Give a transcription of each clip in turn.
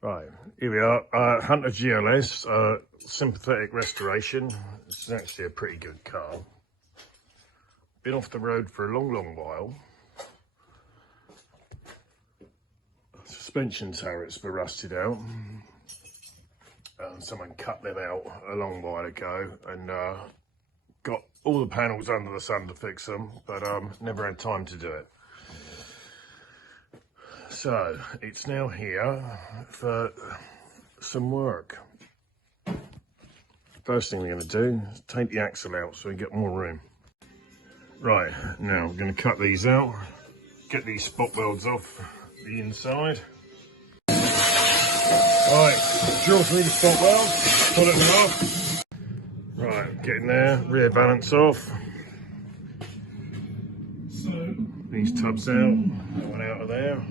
Right, here we are. Hunter GLS, sympathetic restoration. It's actually a pretty good car. Been off the road for a long while. Suspension turrets were rusted out. Someone cut them out a long while ago and got all the panels under the sun to fix them, but never had time to do it. So it's now here for some work. First thing we're going to do is take the axle out so we get more room. Right, now we're going to cut these out, get these spot welds off the inside. Right, drill through the spot welds, pull it off. Right, getting there, rear valance off. So these tubs out, that one out of there.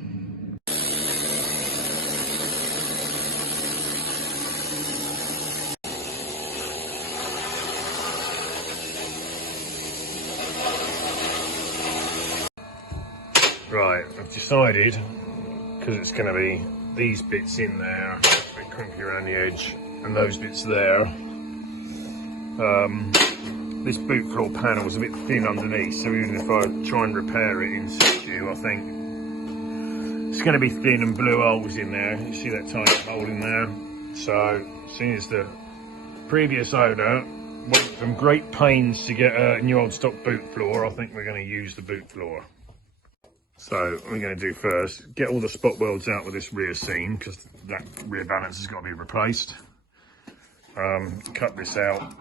Right, I've decided, because it's going to be these bits in there, a bit crimpy around the edge, and those bits there. This boot floor panel is a bit thin underneath, so even if I try and repair it in situ, I think it's going to be thin and blue holes in there. You see that tiny hole in there? So, seeing as the previous owner went from great pains to get a new old stock boot floor, I think we're going to use the boot floor. So what we're going to do first, get all the spot welds out with this rear seam, because that rear valance has got to be replaced. Cut this out,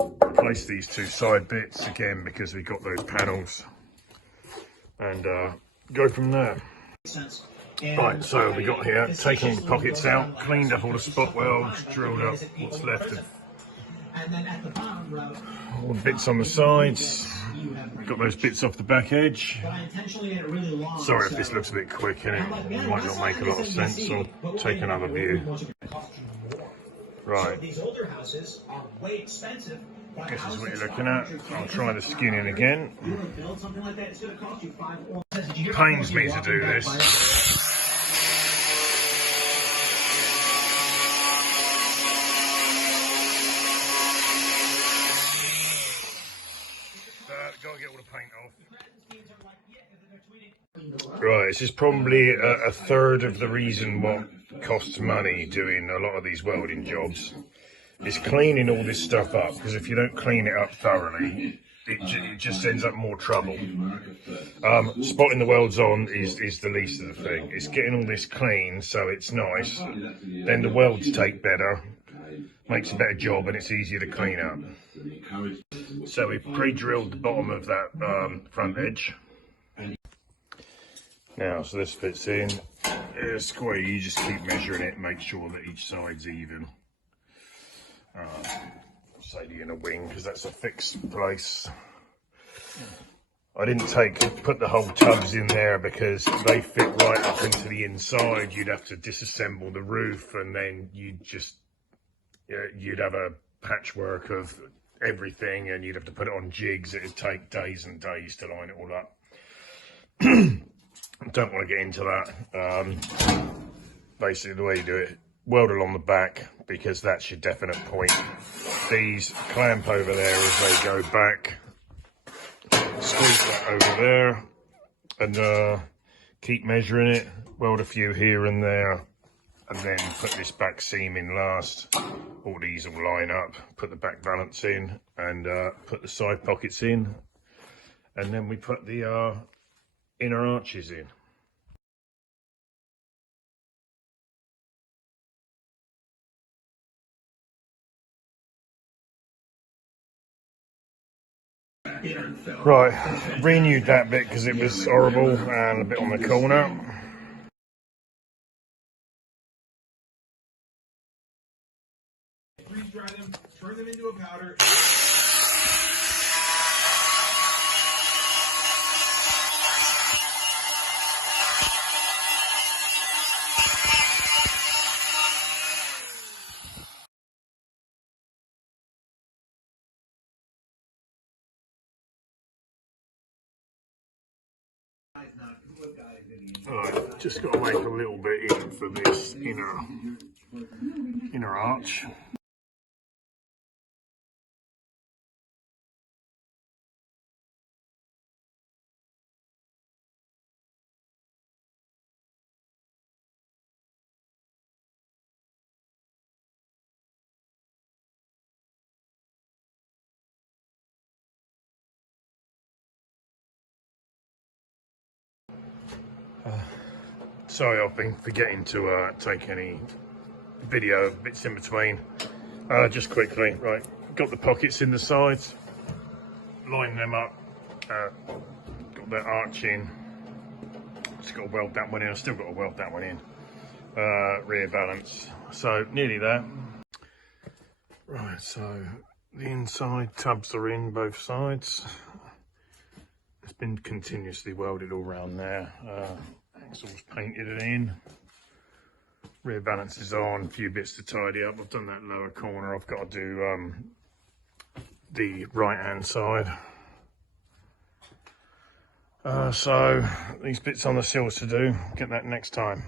replace these two side bits again because we've got those panels, and go from there. Right, so we got here, taken all the pockets out, cleaned up all the spot welds, drilled up what's left of all the bits on the sides. Got those bits off the back edge. Sorry if this looks a bit quick and it might not make a lot of sense, so I'll take another view. Right. This is what you're looking at. I'll try the skinning again. Pains me to do this. Gotta get all the paint off. Right, this is probably a third of the reason what costs money doing a lot of these welding jobs. Is cleaning all this stuff up, because if you don't clean it up thoroughly, it just ends up more trouble. Spotting the welds on is the least of the thing. It's getting all this clean so it's nice, then the welds take better, makes a better job, and it's easier to clean up. So we pre-drilled the bottom of that front edge. Now, so this fits in. Square, you just keep measuring it and make sure that each side's even. Say the inner wing, because that's a fixed place. I didn't put the whole tubs in there because they fit right up into the inside. You'd have to disassemble the roof, and then you'd have a patchwork of everything, and you'd have to put it on jigs. It'd take days and days to line it all up. Don't want to get into that. Basically, the way you do it, weld along the back, because that's your definite point. These clamp over there as they go back. Squeeze that over there, and keep measuring it. Weld a few here and there, and then put this back seam in last. All these will line up, put the back valance in, and put the side pockets in, and then we put the inner arches in. Right, renewed that bit because it was horrible, and a bit on the corner. Freeze-dry them, turn them into a powder. Alright, Just got to make a little bit in for this inner arch. Sorry, I've been forgetting to take any video bits in between. Just quickly, right, got the pockets in the sides, line them up, got that arch in, just got to weld that one in. I've still got to weld that one in, rear valance, so nearly there. Right, so the inside tubs are in both sides. It's been continuously welded all around there. Axles painted it in. Rear valance is on, a few bits to tidy up. I've done that lower corner. I've got to do the right hand side. So these bits on the sills to do, get that next time.